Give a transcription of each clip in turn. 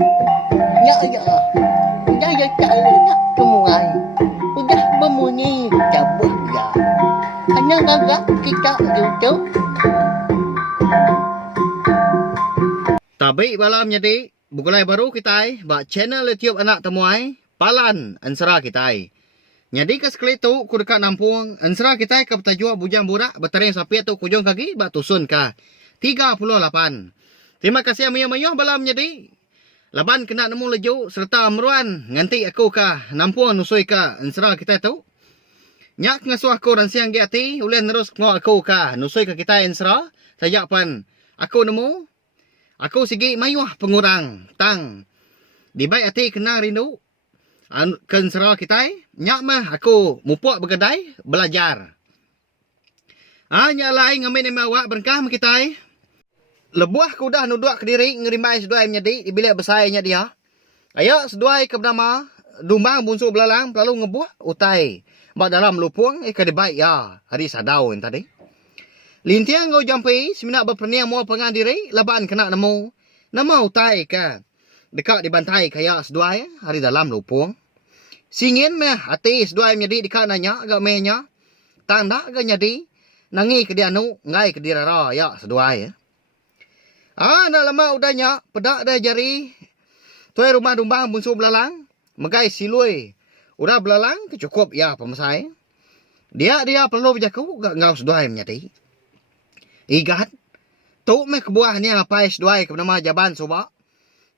Ya ya. Ya ya cara nak kemuai. Udah berbunyi cabut ya. Hanya gagak kita duduk. Tabi balam jadi bukulai baru kita ba channel YouTube anak temuai palan ansara kita. Jadi ke sekali tu ku dekat Nampung ansara kita ke petajua bujang burak bertaring sapi tu kujung kaki ba tusun ka 38. Terima kasih amayah-mayah balam jadi. Laban kena nemu leju serta meruan nganti aku ka Nampung nusui ka ansara kita tu. Nyak ngasuh aku dan siang giati ulen terus ngo aku ka nusui ka kita ansara sajak pan aku nemu. Aku sigi mayuh pengurang tang. Di baik hati kena rindu. Ken serah kita. Nyak mah aku mupuak berkedai belajar. Nyak lain ngamin yang awak berkah kita. Lebuah ku dah nuduk ke diri ngerimai seduai menjadi di bilik besarnya dia. Ayo seduai ke bernama Dumbang bunsu belalang lalu ngebuah utai. Bak dalam lupung ke di baik ya. Hari sadau yang tadi. Lintiang ngau jampi seminak berperniang mau pengan diri laban kena nemu nama utai ka dekat di bantai kaya seduai hari dalam lupung singin meh hati seduai menjadi dekat nanya agak mehnya tanda agak jadi nangi ke dia anu ngai ke dia rara ya seduai nak lama udahnya pedak dah jari tuai rumah Dumbang bunsu belalang megai silui udah belalang kecukup ya pemasai dia perlu berjaku gak ngau seduai menjadi Igat, tu meh kebuah ni apa S2 ke nama jaban soba.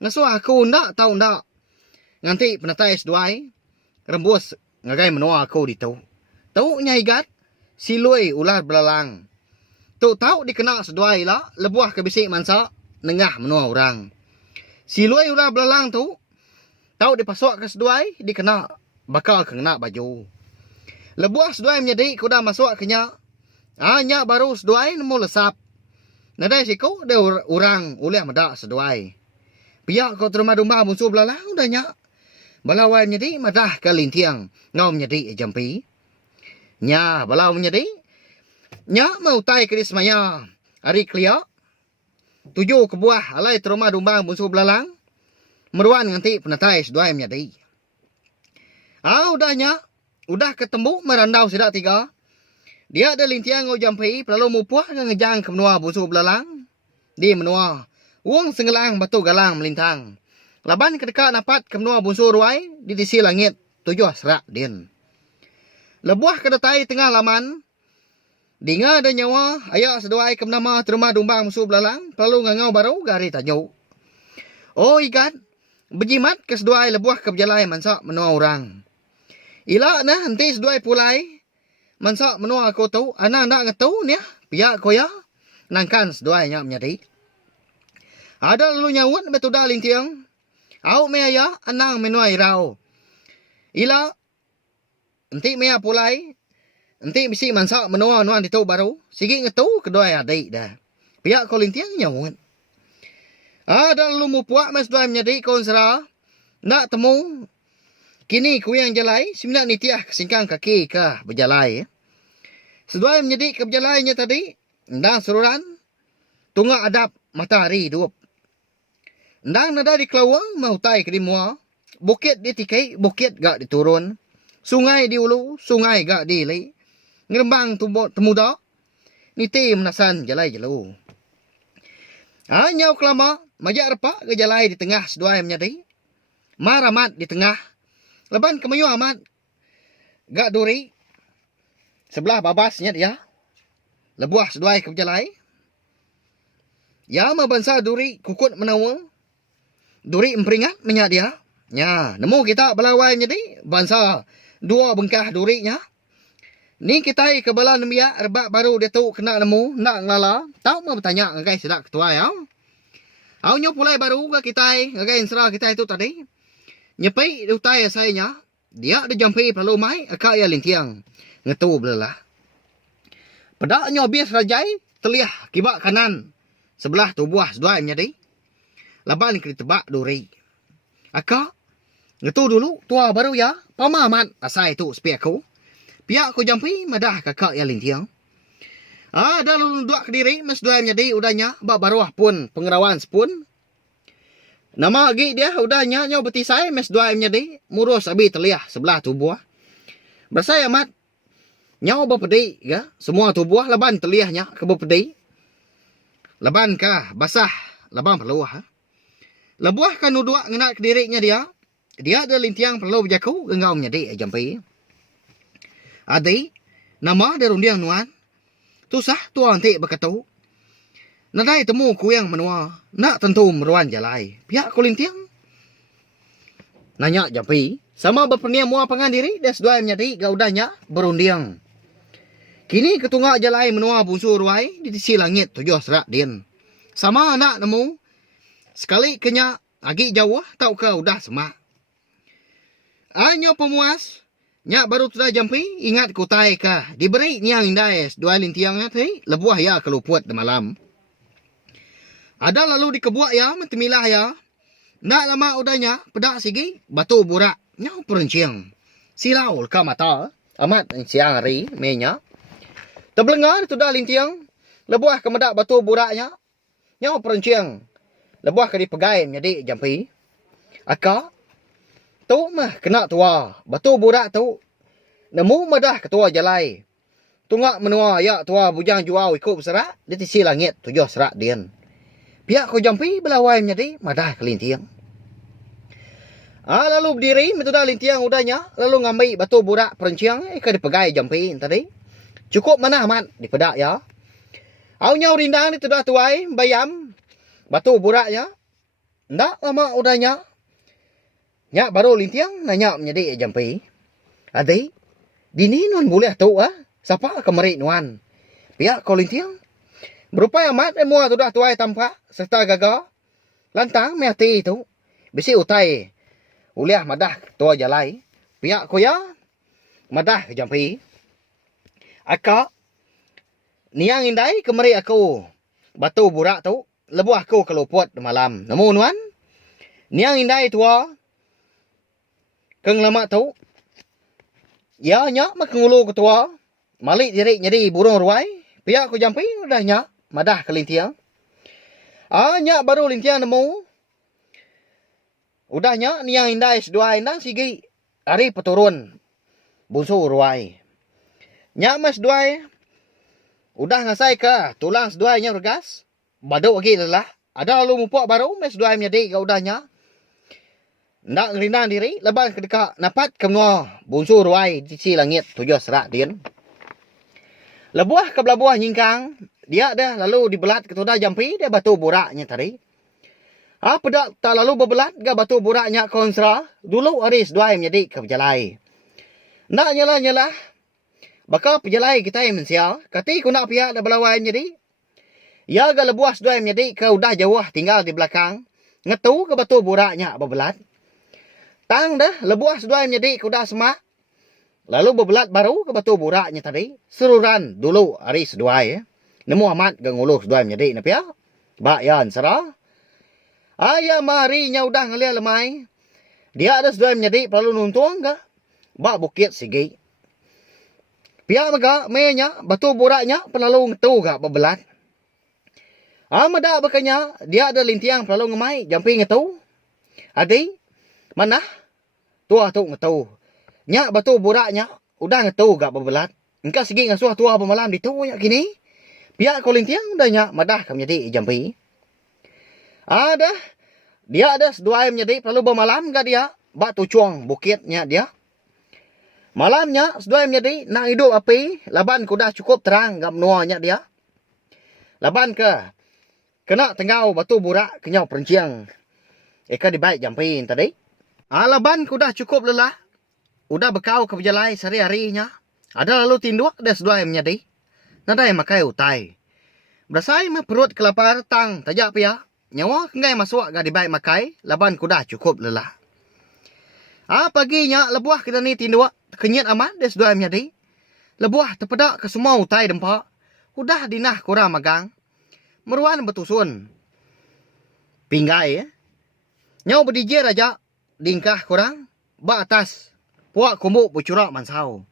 Ngasuh aku ndak tahu ndak. Nanti penatai S2 rembus ngagai menua aku di tu. Tahu nya igat silui ular belalang. Tu tahu dikena S2 lah lebuah ke bisik mansa nengah menua orang. Silui ular belalang tu tahu dipasok ke S2 dikena bakal kena baju. Lebuah S2 menjadi kuda masuk kenya. Nya baru seduai nemu lesap. Nadai siku dia orang uleh madak seduai. Pihak kau terima Dumbang bunsu belalang udah nyak. Balawai menjadi madah ke lintiang. Ngau menjadi jampi. Nya balau menjadi. Nyak mau tai ke dismaya. Hari kelia. 7 kebuah alai terima Dumbang bunsu belalang. Meruan nganti penatai seduai menjadi. Udah nyak. Udah ketemu merandau sidak 3. Dia ada lintiang ngau jampi lalu mupuah ngejang ke menua bunsu belalang. Di menua. Uang senggelang batu galang melintang. Laban kedekat napat ke menua bunsu ruai di disi langit 7 serak din. Lebuah kedatai tengah laman. Dinga ada nyawa ayak seduai ke nama terima Dumbang bunsu belalang lalu ngangau baru gari tanyu. Oh ikan. Berjimat ke seduai lebuah ke berjalai mansak menua orang. Ila nah nanti seduai pulai. Mansak menua aku tahu, anak nak ngetahu ni pihak koya nangkan seduai nya menjadi. Ada lalu nyawut betul dah lintiang. Au meya anang menua irau. Ila enti meya pulai. Enti bisi mansak menua nuan itu baru. Sigi ngetahu kedua adik dah. Pihak ko lintiang nyawut. Ada lalu mupuak mas seduai menjadi konsera. Nak temu kini ku yang jalai seminat nitiah kesingkang kaki ke berjalai. Seduai menjadi ke berjalainya tadi. Ndang seruran. Tunggak adap matahari hidup. Ndang nada di kelawang mahutai ke di mua. Bukit di tikai, bukit gak diturun. Sungai di ulu, sungai gak di li. Ngerembang temuda. Niti menasan jalai jalu. Nyau kelama. Majak repak ke jalai di tengah seduai menjadi. Maramat di tengah. Leban kemayu amat. Gak duri. Sebelah babasnya dia. Lebuah seduai ke berjalai. Ya mabansa duri kukut menawang. Duri emperingat menyak dia. Ya, nemu kita belawai jadi. Bansa 2 bengkah durinya. Ni kita ke bala nemiak rebak baru dia tu kena nemu. Nak ngala. Tahu mau bertanya ngagai sedak ketua ya. Awnya pulai baru ke kita. Ngagai serah kita itu tadi. Nyepai utai sayanya. Dia ada jampi perlu mai akak ya lintiang. Ngetu belalah. Pedaknya bias rajai terliah kibak kanan. Sebelah tubuh seduai menjadi. Laban kena tebak duri. Akak ngetu dulu tua baru ya. Pamamat asai tu sepi aku. Pihak aku jampi madah kakak ya lintiang. Dah lalu dua ke diri mas seduai menjadi udahnya. Bak baruah pun pengerawan sepun. Nama lagi dia udahnya nyaw betisai mes dua jadi murus abi terliah sebelah tubuh. Bersai amat nyaw bepedi ya, semua tubuh laban terliahnya ke bepedi. Laban kah basah, laban perlu ha. Lebuah kan udua ngena ke dirinya dia. Dia ada lintiang perlu berjaku engau menjadi jampi. Adi nama dia rundiang nuan. Tu sah tu antik berkatu. Nadai temu ku yang menua. Nak tentu meruan jalai. Pihak ku lintiang. Nanya jampi. Sama berperniam mua pengan diri. Des dua menjadi gaudanya berundiang. Kini ketunggak jalai menua bunsu ruai. Di sisi langit tujuh serak din. Sama anak nemu. Sekali kenya agi jauh. Tau ke udah semak. Anyo pemuas. Nyak baru sudah jampi. Ingat kutai kah. Diberi niang indais. Dua lintiangnya tadi. Lebuah ya keluput di malam. Ada lalu dikebuak ya, mentemilah ya. Nak lama udahnya, pedak sigi, batu burak. Nyau perenciang. Silau ka mata. Amat siang hari, menya. Terbelengar tu dah lintiang. Lebuah kemedak batu buraknya. Nyau perenciang. Lebuah ke dipegai menjadi jampi. Aka. Tu mah kena tua. Batu burak tu. Nemu madah ketua jalai. Tunggak menua ya tua bujang jual ikut serak. Di sisi langit tujuh serak dian. Pihak ko jampi belawai menjadi madah ke lintiang. Lalu berdiri metudah lintiang udahnya. Lalu ngambil batu burak perenciang. Ke dipegai jampi tadi. Cukup mana amat dipedak ya. Nyau rindang itu dah tuai. Bayam. Batu buraknya. Ndak lama udahnya. Nyak baru lintiang. Nanya menjadi jampi. Adi. Dini nuan boleh tu Siapa kemari nuan. Pihak ko lintiang. Berupaya amat mua tu dah tuai tampak serta gagal. Lantang mehati itu. Bisi utai. Uliah madah tua jalai. Pihak ko ya. Madah jampi. Aka. Niang indai kemari aku. Batu burak tu. Lebu aku keluput malam. Namun nuan. Niang indai tua. Keng lama tu. Ya nyak makengulu ketua. Malik diri jadi burung ruai. Pihak ko jampi udah nyak. Madah ke lintiang. Nyak baru lintiang nemu. Udah nyak niang indai sedua indang sigi. Hari peturun. Bunsu ruai. Nyak mas sedua. Udah ngasai ke tulang sedua nya bergas. Baduk lagi lelah. Ada lalu mupuk baru mas sedua menjadi ke udahnya. Ndak ngerindang diri. Lepas kedekak napat ke menua. Bunsu ruai di sisi langit tujuh serak din. Lebuah ke belabuah nyingkang. Dia dah lalu dibelat ke tudah jampi. Dia batu buraknya tadi. Pedak tak lalu berbelat ke batu buraknya konsra. Dulu aris dua menjadi ke pejalai. Nak nyalah-nyalah. Bakal pejalai kita yang mensial. Kati ku nak pihak dah belawai menjadi. Ya ke lebuah dua menjadi ke udah jauh tinggal di belakang. Ngetu ke batu buraknya berbelat. Tang dah lebuah dua menjadi ke udah semak. Lalu berbelat baru ke batu buraknya tadi. Seruran dulu aris dua ya. Nemu amat ke nguluh dua menjadi napa ya? Bak yan serah. Ayah marinya udah ngeliat lemai. Dia ada dua menjadi perlu nuntung ke? Bak bukit sigi. Pihak mega menya batu buraknya perlu ngetu ke berbelat. Mada bekanya dia ada lintiang perlu ngemai jampi ngetu. Adi mana? Tua tu ngetu. Nyak batu buraknya udah ngetu ke berbelat. Engkau sigi ngasuh tua pemalam ditu ya kini. Pihak ko lintiang dah nyak madah kam jadi jampi. Ada. Dia ada dua menjadi perlu bermalam ke dia. Bak tucuang bukitnya dia. Malamnya dua menjadi nak hidup api. Laban ku dah cukup terang gak menuanya dia. Laban ke. Kena tenggau batu burak kenyau perenciang. Eka dibaik jampi tadi. Laban ku dah cukup lelah. Udah bekau ke pejalai sehari-harinya. Ada lalu tinduk des dua menjadi. Nadai makai utai. Berasai mah perut kelapar tang tajak pia. Nyawa kengai masuk gak dibaik makai. Laban kuda cukup lelah. Paginya lebuah kita ni tinduk. Kenyat amat des dua menjadi. Lebuah terpedak ke semua utai dempak. Udah dinah kurang magang. Meruan betusun. Pinggai ya. Nyawa berdijir aja. Dingkah kurang. Bak atas. Puak kumbuk bercurak mansau.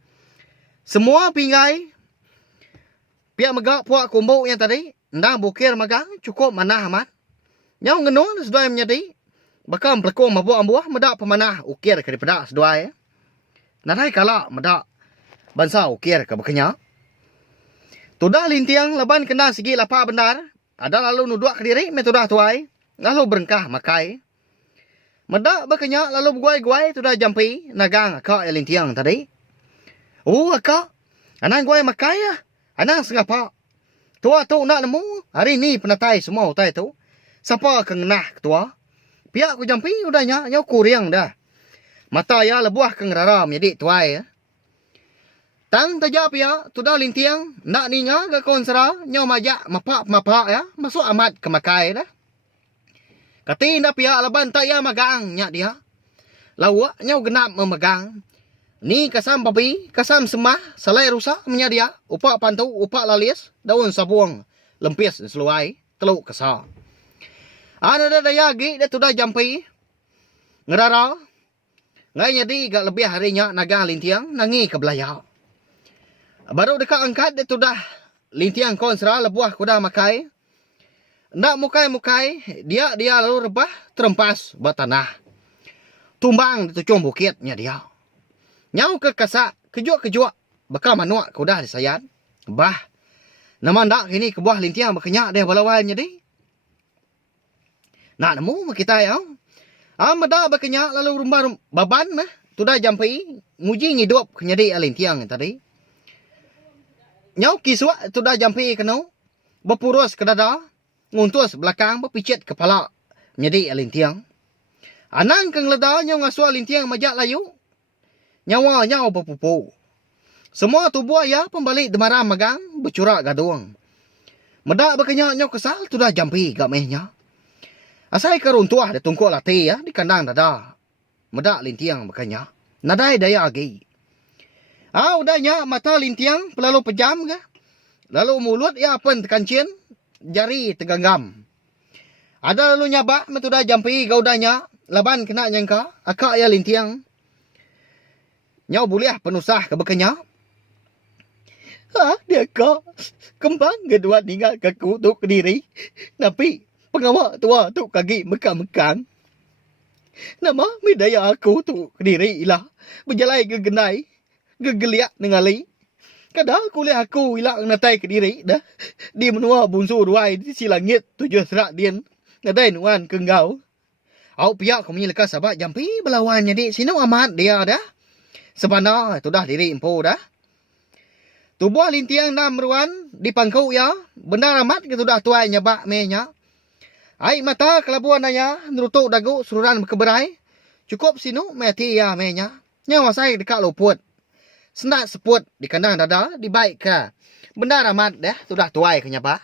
Semua pinggai. Pihak megak puak kumbuknya tadi. Ndang bukir magang. Cukup manah amat. Nyawa ngenung sudah menjadi. Bakam pelakong mabuah ambuah medak pemanah ukir ke daripada seduai. Nadai kala medak bansa ukir ke bekenya. Tudah lintiang laban kena segi lapa benar. Ada lalu nuduak ke diri metudah tuai. Lalu berengkah makai. Medak bekenya lalu berguai-guai tudah jampi nagang akak lintiang tadi. Oh akak, anang guai makai ya. Anang sengapa. Tua tu nak nemu hari ni penatai semua utai tu. Siapa kengenah ketua? Pihak ku jampi udahnya nyau kuriang dah. Mata ya lebuah keng rara menjadi tuai ya. Tang taja pihak tu dah lintiang nak ninya ke konsera nyau majak mapak ya masuk amat ke makai dah. Kati dah pihak laban tak ya magang nyak dia. Lawak nyau genap memegang. Ni kasam papi, kasam semah, salai rusak menyadia, upak pantu, upak lalis, daun sabuang, lempis seluai, teluk kesal. Ada daya gi dia tu dah jampi. Ngerara. Ngai nyadi gak lebih harinya nagang lintiang nangi ke belayar. Baru dekat angkat dia tu dah lintiang konsera lebuah kuda makai. Nak mukai-mukai, dia lalu rebah terempas buat tanah. Tumbang di tucung bukitnya dia. Nyau ke kasak, kejuak-kejuak. Bakal manuak kuda disayat. Bah. Nama ndak kini ke buah lintiang berkenyak dia balawainya di. Nak nemu kita ya. Amada berkenyak lalu rumah baban nah. Tu dah jampi nguji ngidup kenyadi lintiang tadi. Nyau kiswak tu dah jampi kena. Berpurus ke dada. Nguntus belakang berpicit kepala. Menjadi lintiang. Anang keng leda nyau ngasua lintiang majak layu. Nyawa nyau berpupu. Semua tubuh ya pembalik demaram magang bercurak gaduang. Medak berkenyak nyau kesal tu dah jampi gak mehnya. Asai keruntuah dia tungkuk latih ya di kandang dada. Medak lintiang berkenyak. Nadai daya agi. Udahnya mata lintiang pelalu pejam ke. Lalu mulut ya apen tekancin. Jari teganggam. Ada lalu nyabak metu dah jampi gaudanya. Laban kena nyangka. Akak ya lintiang. Nyau boleh penusah ke bekenya. Dia kak. Kembang kedua tinggal kaku tu ke diri. Tapi pengawak tua tu kaki mekang-mekang. Nama midaya aku tu ke diri ilah. Berjalai gegenai. Gegeliak nengali. Kadang kuliah aku ilah natai ke diri dah. Di menua bunsu ruai di si langit 7 serak din. Natai nuan kenggau. Au pihak kami lekas sahabat jampi belawannya di sini amat dia dah. Sebenarnya itu dah diri empu dah. Tubuh lintiang nam ruan di pangkau ya. Benar amat itu dah tuai nyabak mehnya. Aik mata kelabuan naya. Nerutuk dagu sururan berkeberai. Cukup sinu meti ya mehnya. Nyawa saya dekat luput. Senak seput di kandang dada. Di baik ke. Benar amat dah. Itu dah tuai ke nyabak.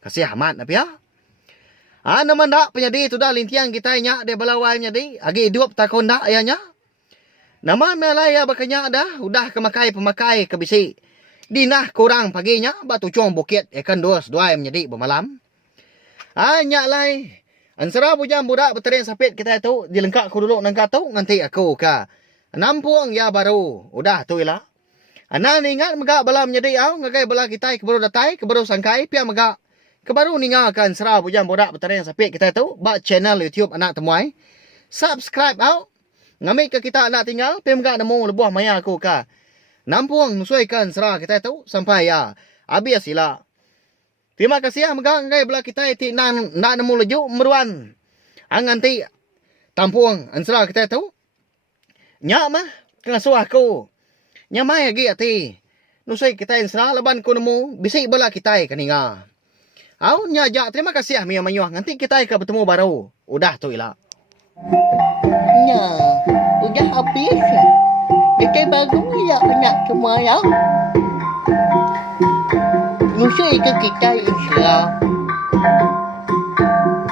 Kasih amat nak ya. Nama ndak penyadi itu dah lintiang kita nyak. Dia belawai menyadi. Agi hidup takon ndak ayahnya. Nama melaya berkenyak dah. Udah pemakai ke bisi. Dinah kurang paginya. Batu cuang bukit. Ikan duai menjadi bermalam. Nyak lai. Ansara bujang budak bertering sapit kita itu. Dilengkak aku dulu nangka tu. Nanti aku ka. Nampuang ya baru. Udah tu ilah. Anak ingat megak bala menjadi au. Ngagai bala kita kebaru datai. Kebaru sangkai. Pia megak. Kebaru ninggalkan ansara bujang budak bertering sapit kita itu. Bak channel YouTube anak temuai. Subscribe au. Ngambil ke kita nak tinggal. Pergi megak nemu lebuah maya aku ka. Nampuang nusuaikan serah kita itu. Sampai ya. Habis sila. Terima kasih ya. Megak ngai belah kita itu. Nak nemu lejuk meruan. Nanti. Tampuang serah kita itu. Nyak mah. Kengasuh aku. Nyamai lagi hati. Nusuai kita yang serah. Leban ku nemu. Bisik belah kita keninga. Au nyajak. Terima kasih ya. Mia mayuah. Nanti kita akan bertemu baru. Udah tu ilah. Udah habis. Jadi baru ya anak semua ya. Musuh itu kita insya.